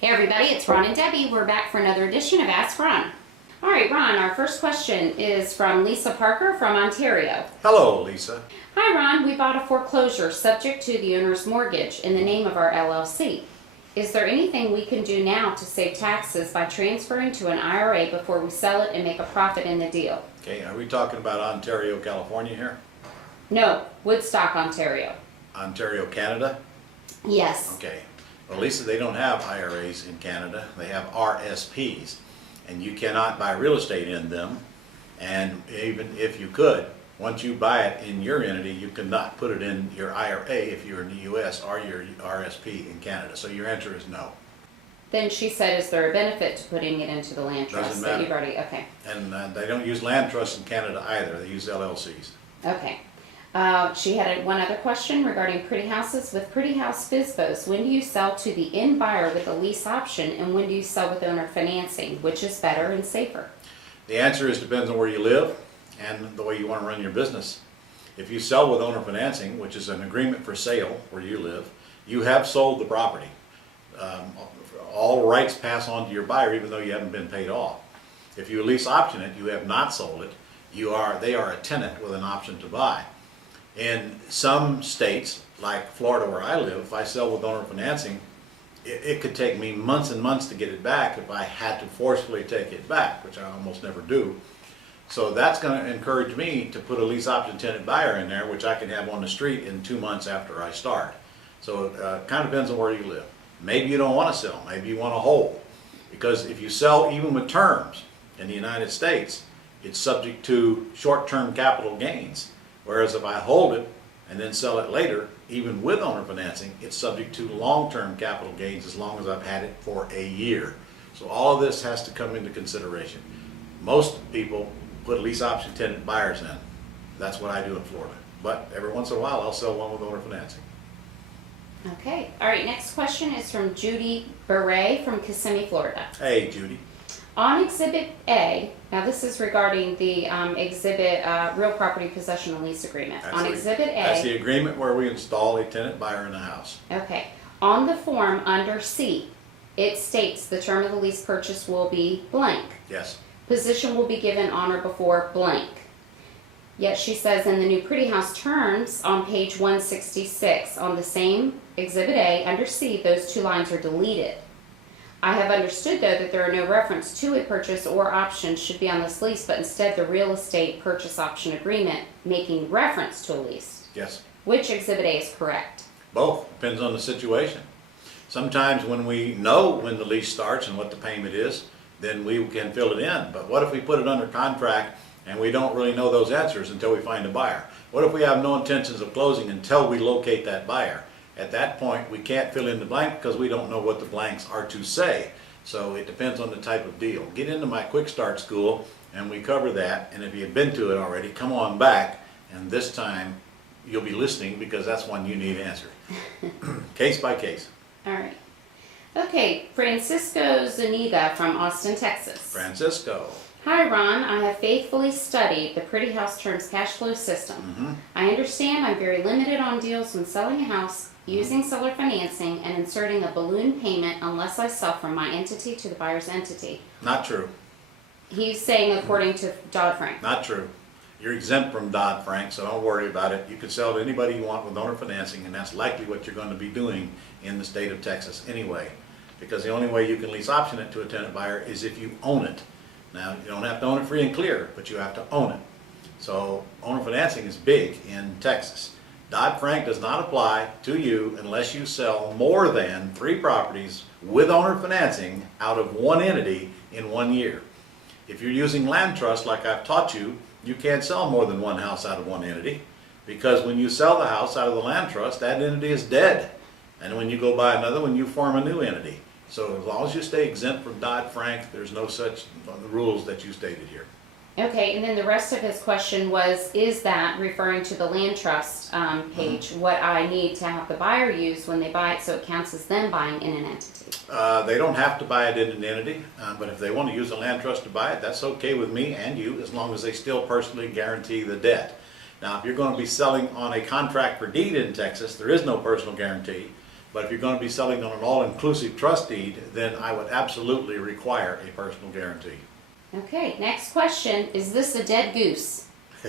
Hey everybody, it's Ron and Debbie. We're back for another edition of Ask Ron. All right, Ron, our first question is from Lisa Parker from Ontario. Hello, Lisa. Hi, Ron. We bought a foreclosure subject to the owner's mortgage in the name of our LLC. Is there anything we can do now to save taxes by transferring to an IRA before we sell it and make a profit in the deal? Okay, are we talking about Ontario, California here? No, Woodstock, Ontario. Ontario, Canada? Yes. Okay. Well, Lisa, they don't have IRAs in Canada. They have RSPs. And you cannot buy real estate in them. And even if you could, once you buy it in your entity, you cannot put it in your IRA if you're in the U.S. or your RSP in Canada. So your answer is no. Then she said, is there a benefit to putting it into the land trust? Doesn't that matter. You've already, okay. And they don't use land trusts in Canada either. They use LLCs. Okay. She had one other question regarding pretty houses. With pretty house FSBOs, when do you sell to the end buyer with a lease option, and when do you sell with owner financing? Which is better and safer? The answer is depends on where you live and the way you want to run your business. If you sell with owner financing, which is an agreement for sale where you live, you have sold the property. All rights pass on to your buyer even though you haven't been paid off. If you lease option it, you have not sold it. They are a tenant with an option to buy. In some states, like Florida where I live, if I sell with owner financing, it could take me months and months to get it back if I had to forcefully take it back, which I almost never do. So that's going to encourage me to put a lease option tenant buyer in there, which I can have on the street in 2 months after I start. So it kind of depends on where you live. Maybe you don't want to sell, maybe you want to hold. Because if you sell even with terms in the United States, it's subject to short-term capital gains. Whereas if I hold it and then sell it later, even with owner financing, it's subject to long-term capital gains as long as I've had it for a year. So all of this has to come into consideration. Most people put lease option tenant buyers in. That's what I do in Florida. But every once in a while, I'll sell one with owner financing. Okay. All right, next question is from Judy Beret from Kissimmee, Florida. Hey, Judy. On Exhibit A, now this is regarding the exhibit real property possession and lease agreement. Exhibit A. That's the agreement where we install a tenant buyer in the house. Okay. On the form under C, it states the term of the lease purchase will be blank. Yes. Position will be given on or before blank. Yet she says in the new Pretty House terms on page 166, on the same Exhibit A under C, those two lines are deleted. I have understood, though, that there are no reference to a purchase or option should be on this lease, but instead the real estate purchase option agreement making reference to a lease. Yes. Which Exhibit A is correct? Both. Depends on the situation. Sometimes when we know when the lease starts and what the payment is, then we can fill it in. But what if we put it under contract and we don't really know those answers until we find a buyer? What if we have no intentions of closing until we locate that buyer? At that point, we can't fill in the blank because we don't know what the blanks are to say. So it depends on the type of deal. Get into my Quick Start school and we cover that. And if you've been to it already, come on back. And this time you'll be listening because that's one you need answered. Case by case. All right. Okay, Francisco Zuniga from Austin, Texas. Francisco. Hi, Ron. I have faithfully studied the Pretty House Terms cash flow system. I understand I'm very limited on deals when selling a house, using seller financing, and inserting a balloon payment unless I sell from my entity to the buyer's entity. Not true. He's saying according to Dodd-Frank. Not true. You're exempt from Dodd-Frank, so don't worry about it. You can sell to anybody you want with owner financing, and that's likely what you're going to be doing in the state of Texas anyway. Because the only way you can lease option it to a tenant buyer is if you own it. Now, you don't have to own it free and clear, but you have to own it. So owner financing is big in Texas. Dodd-Frank does not apply to you unless you sell more than 3 properties with owner financing out of one entity in 1 year. If you're using land trust like I've taught you, you can't sell more than one house out of one entity because when you sell the house out of the land trust, that entity is dead. And when you go buy another one, you form a new entity. So as long as you stay exempt from Dodd-Frank, there's no such rules that you stated here. Okay, and then the rest of his question was, is that referring to the land trust page, what I need to have the buyer use when they buy it so it counts as them buying in an entity? They don't have to buy it in an entity, but if they want to use a land trust to buy it, that's okay with me and you as long as they still personally guarantee the debt. Now, if you're going to be selling on a contract for deed in Texas, there is no personal guarantee. But if you're going to be selling on an all-inclusive trust deed, then I would absolutely require a personal guarantee. Okay, next question. Is this a dead goose?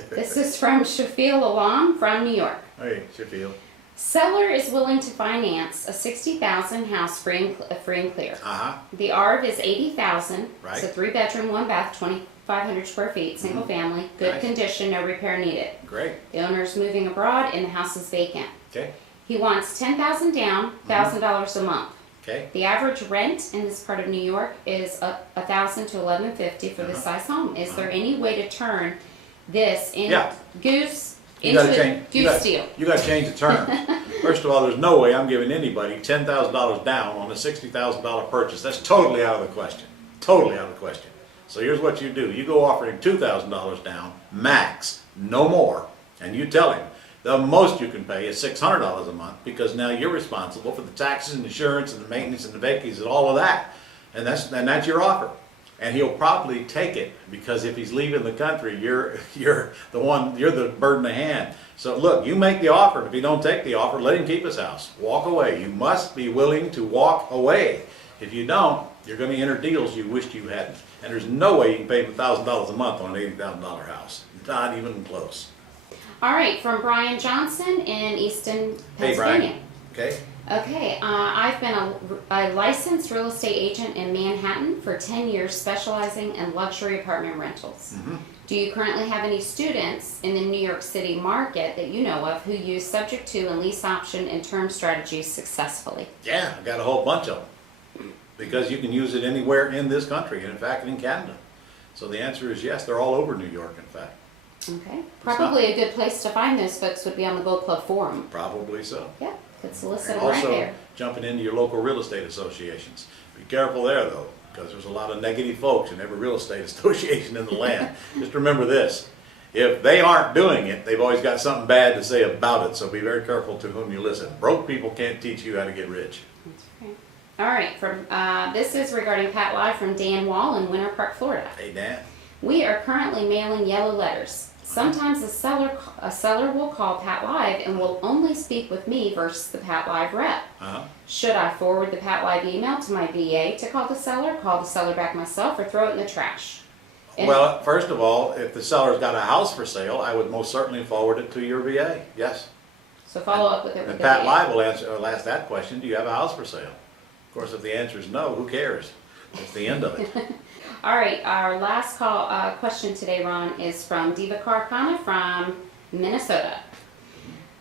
This is from Shafil Alam from New York. Hey, Sheffield. Seller is willing to finance a $60,000 house free and clear. Uh-huh. The ARV is $80,000. Right. It's a 3-bedroom, 1-bath, 2,500 square feet, single family, good Nice. condition, no repair needed. Great. The owner is moving abroad and the house is vacant. Okay. He wants $10,000 down, $1,000 a month. Okay. The average rent in this part of New York is $1,000 to $1,150 for this size home. Is there any way to turn this in Yeah. goose You into gotta a change. goose deal? You gotta change the term. First of all, there's no way I'm giving anybody $10,000 down on a $60,000 purchase. That's totally out of the question. Totally out of the question. So here's what you do. You go offer him $2,000 down, max, no more, and you tell him the most you can pay is $600 a month, because now you're responsible for the taxes and insurance and the maintenance and the vacays and all of that. And that's your offer. And he'll probably take it, because if he's leaving the country, you're the bird in the hand. So look, you make the offer. If he don't take the offer, let him keep his house. Walk away. You must be willing to walk away. If you don't, you're going to enter deals you wished you hadn't. And there's no way you can pay him $1,000 a month on an $80,000 house. Not even close. All right, from Brian Johnson in Easton, Hey, Pennsylvania. Brian. Okay. Okay, I've been a licensed real estate agent in Manhattan for 10 years, specializing in luxury apartment rentals. Mm-hmm. Do you currently have any students in the New York City market that you know of who use subject to and lease option and term strategies successfully? Yeah, I've got a whole bunch of them. Because you can use it anywhere in this country, and in fact in Canada. So the answer is yes, they're all over New York, in fact. Okay, probably a good place to find those folks would be on the Gold Club forum. Probably so. Yeah, could solicit And them right also there. jumping into your local real estate associations. Be careful there though, because there's a lot of negative folks in every real estate association in the land. Just remember this, if they aren't doing it, they've always got something bad to say about it, so be very careful to whom you listen. Broke people can't teach you how to get rich. That's okay. All right, this is regarding PatLive from Dan Wall in Winter Park, Florida. Hey Dan. We are currently mailing yellow letters. Sometimes a seller will call PatLive and will only speak with me versus the PatLive rep. Uh-huh. Should I forward the PatLive email to my VA to call the seller back myself, or throw it in the trash? And Well, first of all, if the seller's got a house for sale, I would most certainly forward it to your VA, yes. so follow up with it with And the Pat VA. Live will ask that question, do you have a house for sale? Of course, if the answer is no, who cares? It's the end of it. All right, our last question today, Ron, is from Diva Karkana from Minnesota.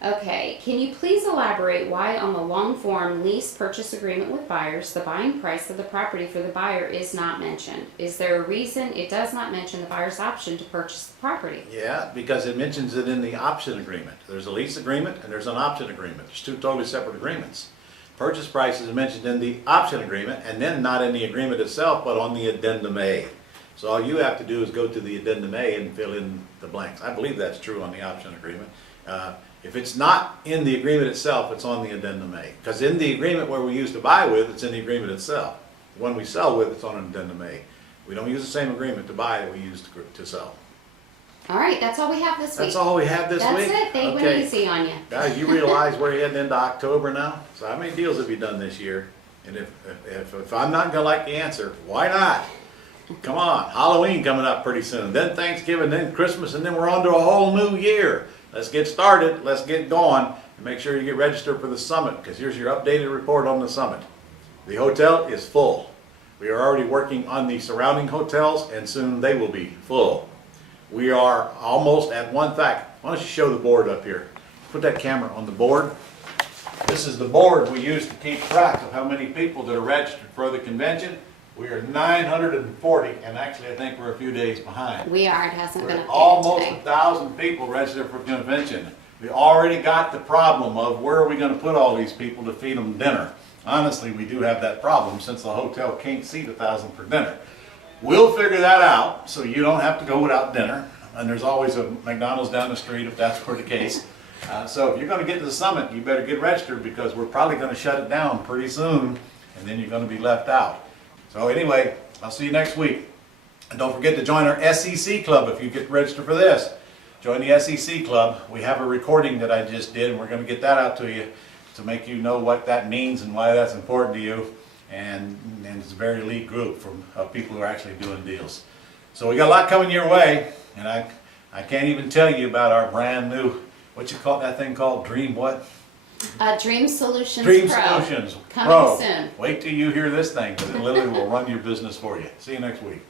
Okay, can you please elaborate why on the long form lease purchase agreement with buyers, the buying price of the property for the buyer is not mentioned? Is there a reason it does not mention the buyer's option to purchase the property? Yeah, because it mentions it in the option agreement. There's a lease agreement and there's an option agreement. There's two totally separate agreements. Purchase price is mentioned in the option agreement and then not in the agreement itself, but on the addendum A. So all you have to do is go to the addendum A and fill in the blanks. I believe that's true on the option agreement. If it's not in the agreement itself, it's on the addendum A. Because in the agreement where we use to buy with, it's in the agreement itself. The one we sell with, it's on an addendum A. We don't use the same agreement to buy that we use to sell. All right, that's all we have this week. That's all we have this week? That's it. They went Okay. easy on you. Guys, you realize we're heading into October now? So how many deals have you done this year? And if I'm not gonna like the answer, why not? Come on, Halloween coming up pretty soon, then Thanksgiving, then Christmas, and then we're on to a whole new year. Let's get started, let's get going, and make sure you get registered for the summit, because here's your updated report on the summit. The hotel is full. We are already working on the surrounding hotels, and soon they will be full. We are almost at one fact. Why don't you show the board up here? Put that camera on the board. This is the board we use to keep track of how many people that are registered for the convention. We are 940, and actually I think we're a few days behind. We are. It hasn't We're been updated almost today. 1,000 people registered for the convention. We already got the problem of where are we going to put all these people to feed them dinner. Honestly, we do have that problem since the hotel can't seat 1,000 for dinner. We'll figure that out so you don't have to go without dinner. And there's always a McDonald's down the street if that's were the case. So if you're going to get to the summit, you better get registered, because we're probably going to shut it down pretty soon, and then you're going to be left out. So anyway, I'll see you next week. And don't forget to join our SEC club if you get registered for this. Join the SEC club. We have a recording that I just did, and we're going to get that out to you. to make you know what that means and why that's important to you. And it's a very elite group of people who are actually doing deals. So we got a lot coming your way, and I can't even tell you about our brand new, what you call that thing called, Dream what? Dream Solutions Dream Pro. Solutions Coming Pro. soon. Wait till you hear this thing, because it literally will run your business for you. See you next week.